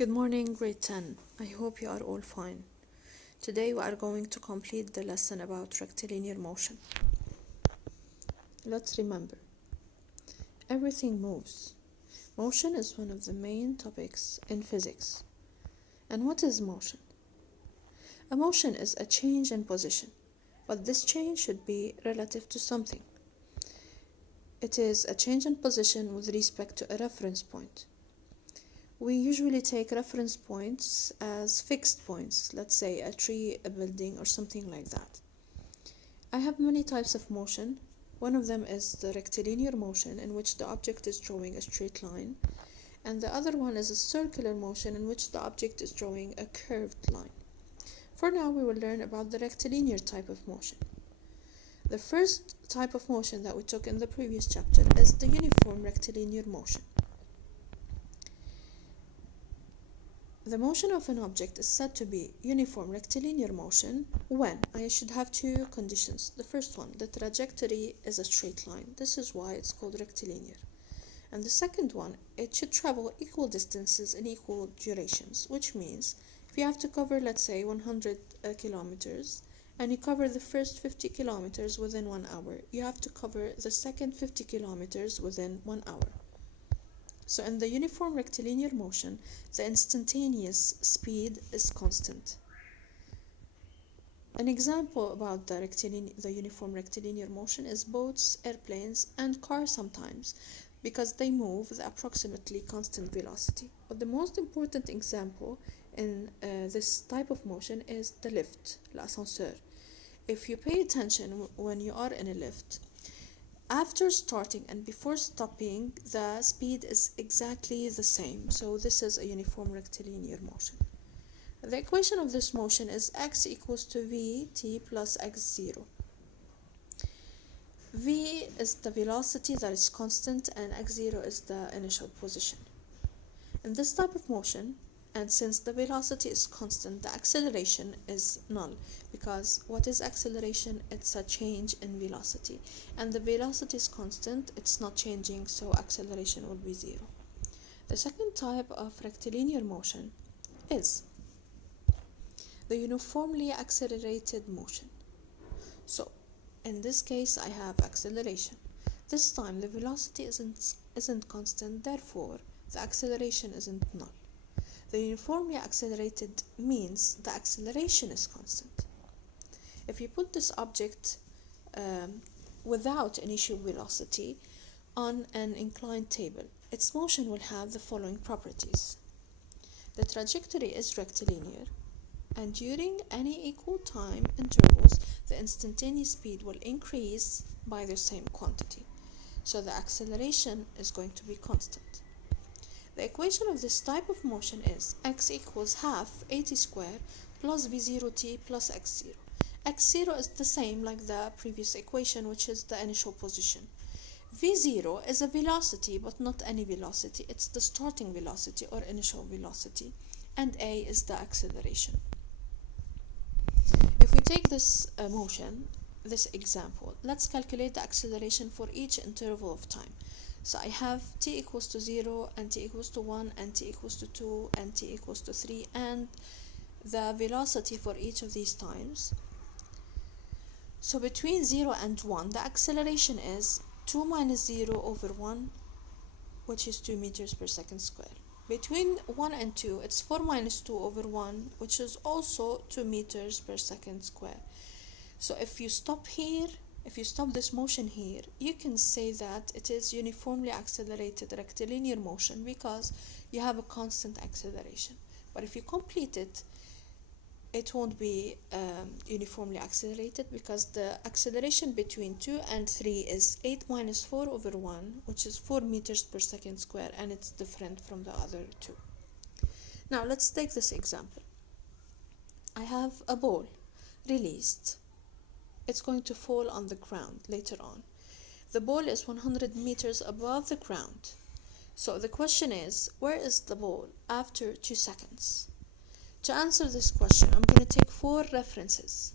Good morning, grade 10. I hope you are all fine. Today we are going to complete the lesson about rectilinear motion. Let's remember, everything moves. Motion is one of the main topics in physics. And what is motion? A motion is a change in position, but this change should be relative to something. It is a change in position with respect to a reference point. We usually take reference points as fixed points, let's say a tree, a building, or something like that. I have many types of motion. One of them is the rectilinear motion, in which the object is drawing a straight line, and the other one is a circular motion, in which the object is drawing a curved line. For now, we will learn about the rectilinear type of motion. The first type of motion that we took in the previous chapter is the uniform rectilinear motion. The motion of an object is said to be uniform rectilinear motion when I should have two conditions. The first one, the trajectory is a straight line. This is why it's called rectilinear. And the second one, it should travel equal distances in equal durations, which means if you have to cover, let's say, 100 kilometers, and you cover the first 50 kilometers within 1 hour, you have to cover the second 50 kilometers within 1 hour. So in the uniform rectilinear motion, the instantaneous speed is constant. An example about the uniform rectilinear motion is boats, airplanes, and cars sometimes, because they move with approximately constant velocity. But the most important example in this type of motion is the lift, l'ascenseur. If you pay attention when you are in a lift, after starting and before stopping, the speed is exactly the same. So this is a uniform rectilinear motion. The equation of this motion is x equals to vt plus x0. V is the velocity that is constant and x0 is the initial position. In this type of motion, and since the velocity is constant, the acceleration is null, because what is acceleration? It's a change in velocity, and the velocity is constant, it's not changing, so acceleration will be 0. The second type of rectilinear motion is the uniformly accelerated motion. So in this case I have acceleration. This time the velocity isn't constant, therefore the acceleration isn't null. The uniformly accelerated means the acceleration is constant. If you put this object without initial velocity on an inclined table, its motion will have the following properties. The trajectory is rectilinear, and during any equal time intervals, the instantaneous speed will increase by the same quantity. So the acceleration is going to be constant. The equation of this type of motion is x equals half at squared plus v0t plus x0. x0 is the same like the previous equation, which is the initial position. v0 is a velocity, but not any velocity. It's the starting velocity or initial velocity. And a is the acceleration. If we take this motion, this example, let's calculate the acceleration for each interval of time. So I have t equals to 0, and t equals to 1, and t equals to 2, and t equals to 3, and the velocity for each of these times. So between 0 and 1, the acceleration is 2 minus 0 over 1, which is 2 meters per second square. Between 1 and 2, it's 4 minus 2 over 1, which is also 2 meters per second square. So if you stop here, if you stop this motion here, you can say that it is uniformly accelerated rectilinear motion because you have a constant acceleration. But if you complete it, it won't be uniformly accelerated, because the acceleration between 2 and 3 is 8 minus 4 over 1, which is 4 meters per second square, and it's different from the other two. Now let's take this example. I have a ball released. It's going to fall on the ground later on. The ball is 100 meters above the ground. So the question is, where is the ball after 2 seconds? To answer this question, I'm going to take 4 references,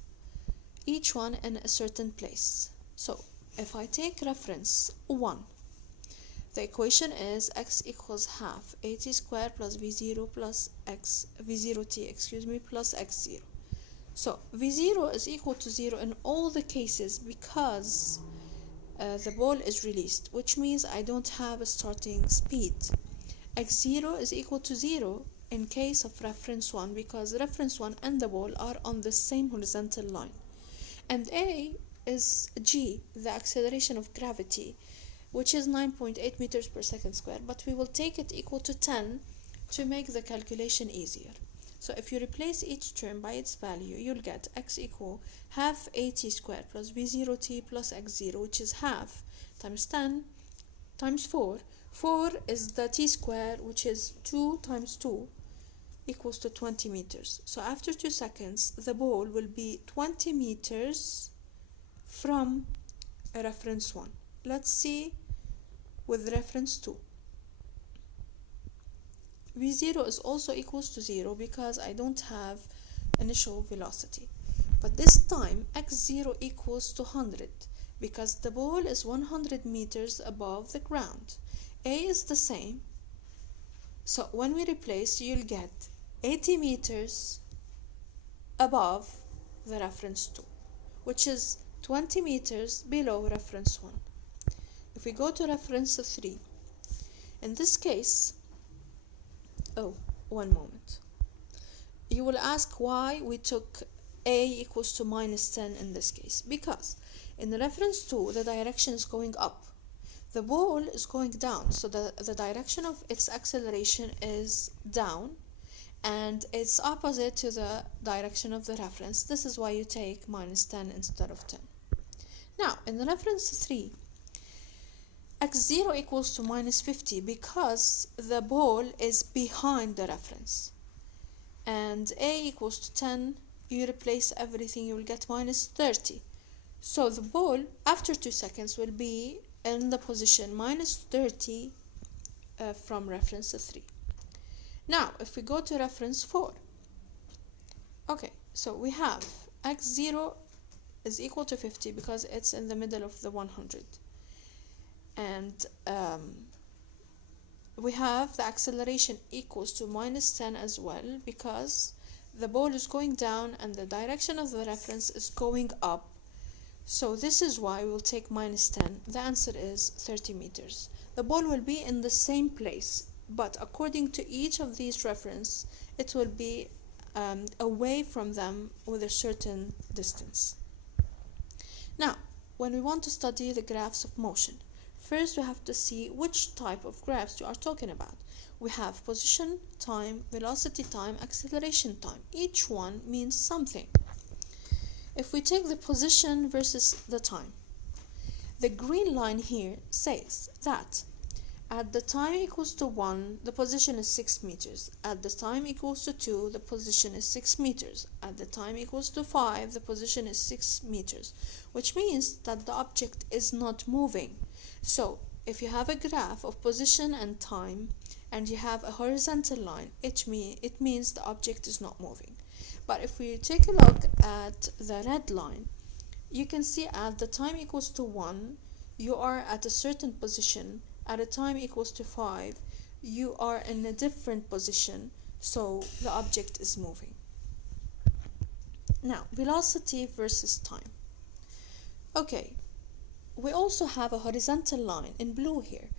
each one in a certain place. So if I take reference 1, The equation is x equals half at squared plus v0 plus x v0t plus x0. So v0 is equal to 0 in all the cases because the ball is released, which means I don't have a starting speed. x0 is equal to 0 in case of reference 1 because reference 1 and the ball are on the same horizontal line. And a is g, the acceleration of gravity, which is 9.8 meters per second square, but we will take it equal to 10 to make the calculation easier. So if you replace each term by its value, you'll get x equal half at squared plus v0t plus x0, which is half times 10 times 4. 4 is the t square, which is 2 times 2 equals to 20 meters. So after 2 seconds, the ball will be 20 meters from reference 1. Let's see with reference 2. v0 is also equals to 0 because I don't have initial velocity. But this time x0 equals to 100 because the ball is 100 meters above the ground. A is the same. So when we replace, you'll get 80 meters above the reference 2, which is 20 meters below reference 1. If we go to reference 3, in this case, one moment. You will ask why we took a equals to minus 10 in this case. Because in the reference 2, the direction is going up. The ball is going down, so the direction of its acceleration is down, and it's opposite to the direction of the reference. This is why you take minus 10 instead of 10. Now, in the reference 3, x0 equals to minus 50 because the ball is behind the reference. And a equals to 10, you replace everything, you will get minus 30. So the ball, after 2 seconds, will be in the position minus 30 from reference 3. Now, if we go to reference 4, okay, so we have x0 is equal to 50 because it's in the middle of the 100. And we have the acceleration equals to minus 10 as well because the ball is going down and the direction of the reference is going up. So this is why we'll take minus 10. The answer is 30 meters. The ball will be in the same place, but according to each of these references, it will be away from them with a certain distance. Now, when we want to study the graphs of motion, first we have to see which type of graphs we are talking about. We have position time, velocity time, acceleration time. Each one means something. If we take the position versus the time, the green line here says that at the time equals to 1, the position is 6 meters. At the time equals to 2, the position is 6 meters. At the time equals to 5, the position is 6 meters, which means that the object is not moving. So if you have a graph of position and time and you have a horizontal line, it means the object is not moving. But if we take a look at the red line, you can see at the time equals to 1, you are at a certain position. At a time equals to 5, you are in a different position, so the object is moving. Now, velocity versus time. Okay, we also have a horizontal line in blue here,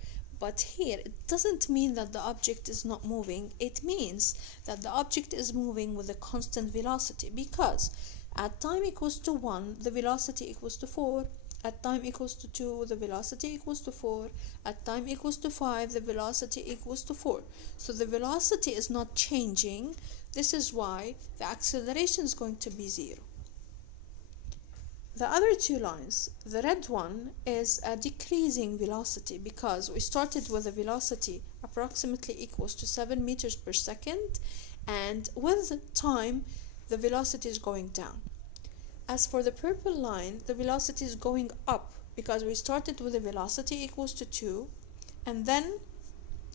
but here it doesn't mean that the object is not moving. It means that the object is moving with a constant velocity because at time equals to 1, the velocity equals to 4. At time equals to 2, the velocity equals to 4. At time equals to 5, the velocity equals to 4. So the velocity is not changing. This is why the acceleration is going to be 0. The other two lines, the red one is a decreasing velocity because we started with a velocity approximately equals to 7 meters per second, and with time, the velocity is going down. As for the purple line, the velocity is going up because we started with a velocity equals to 2, and then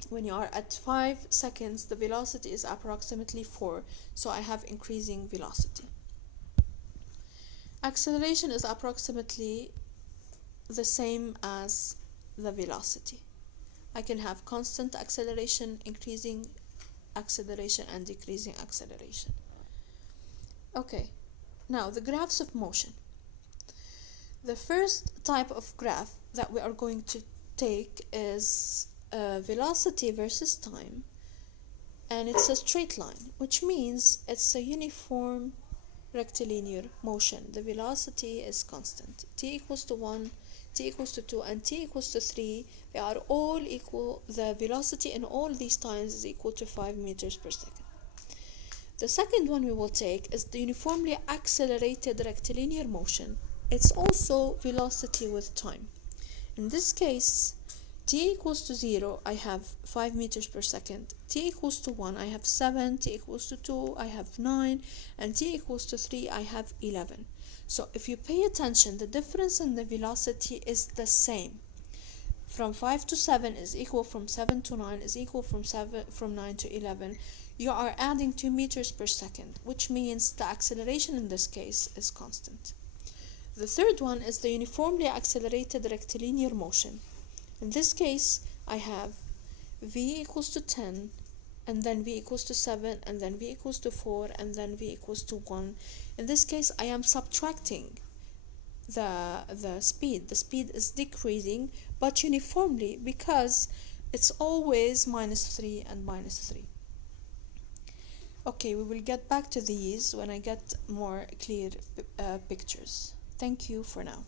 when you are at 5 seconds, the velocity is approximately 4, so I have increasing velocity. Acceleration is approximately the same as the velocity. I can have constant acceleration, increasing acceleration, and decreasing acceleration. Okay, now the graphs of motion. The first type of graph that we are going to take is velocity versus time, and it's a straight line, which means it's a uniform rectilinear motion. The velocity is constant. T equals to 1, t equals to 2, and t equals to 3. They are all equal. The velocity in all these times is equal to 5 meters per second. The second one we will take is the uniformly accelerated rectilinear motion. It's also velocity with time. In this case, t equals to 0, I have 5 meters per second. T equals to 1, I have 7. T equals to 2, I have 9. And t equals to 3, I have 11. So if you pay attention, the difference in the velocity is the same. From 5 to 7 is equal, from 7 to 9 is equal, from 9 to 11. You are adding 2 meters per second, which means the acceleration in this case is constant. The third one is the uniformly accelerated rectilinear motion. In this case, I have v equals to 10, and then v equals to 7, and then v equals to 4, and then v equals to 1. In this case, I am subtracting the speed. The speed is decreasing, but uniformly, because it's always -3 and -3. Okay, we will get back to these when I get more clear pictures. Thank you for now.